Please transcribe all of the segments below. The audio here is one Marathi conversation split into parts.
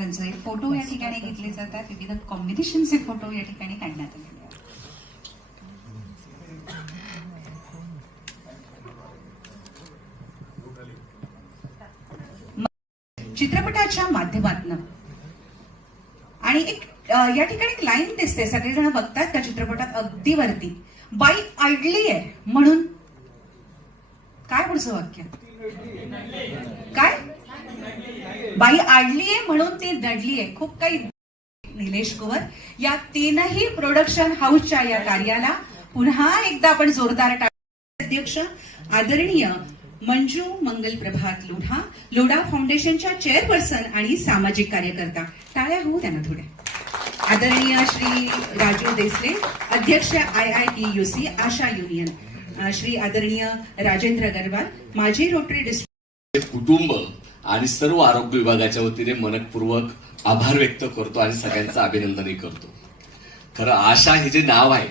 त्यांचे फोटो या ठिकाणी घेतले जातात. विविध कॉम्बिनेशनचे फोटो या ठिकाणी काढण्यात आलेले आहेत. चित्रपटाच्या माध्यमातून आणि एक या ठिकाणी एक लाईन दिसते, सगळेजण बघतात त्या चित्रपटात अगदी वरती, बाई अडली आहे म्हणून. काय पुढचं वाक्य? काय? बाई अडली आहे म्हणून ती दडली आहे. खूप काही. निलेश कुंवर या तीनही प्रोडक्शन हाऊसच्या या कार्याला पुन्हा एकदा आपण जोरदार टाळ्या. अध्यक्ष आदरणीय मंजू मंगल प्रभात लोढा, लोढा फाउंडेशनच्या चेअरपर्सन आणि सामाजिक कार्यकर्ता. टाळ्या होऊ त्यांना थोड्या. आदरणीय श्री राजू देसले, अध्यक्ष IITUC आशा युनियन. श्री आदरणीय राजेंद्र अगरवाल, माजी रोटरी डिस्ट्रिक्ट. कुटुंब आणि सर्व आरोग्य विभागाच्या वतीने मनपूर्वक आभार व्यक्त करतो आणि सगळ्यांचं अभिनंदनही करतो. खरं आशा हे जे नाव आहे,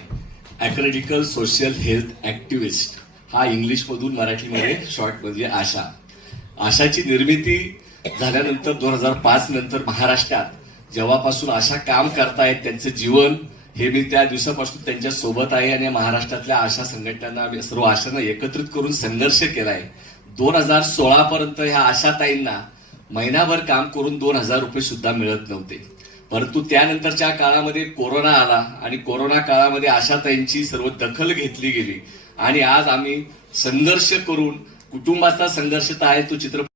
अॅक्रेडिकल सोशल हेल्थ ऍक्टिव्हिस्ट, हा इंग्लिश मधून मराठीमध्ये शॉर्ट म्हणजे आशा. आशाची निर्मिती झाल्यानंतर 2005 नंतर महाराष्ट्रात जेव्हापासून आशा काम करतायत, त्यांचं जीवन हे मी त्या दिवसापासून त्यांच्या सोबत आहे आणि महाराष्ट्रातल्या आशा संघटनांना आम्ही सर्व आशांना एकत्रित करून संघर्ष केलाय. 2016 पर्यंत ह्या आशाताईंना महिनाभर काम करून 2000 रुपये सुद्धा मिळत नव्हते. परंतु त्यानंतरच्या काळामध्ये कोरोना आला आणि कोरोना काळामध्ये आशाताईंची सर्व दखल घेतली गेली आणि आज आम्ही संघर्ष करून, कुटुंबाचा संघर्ष तर आहे, तो चित्रपट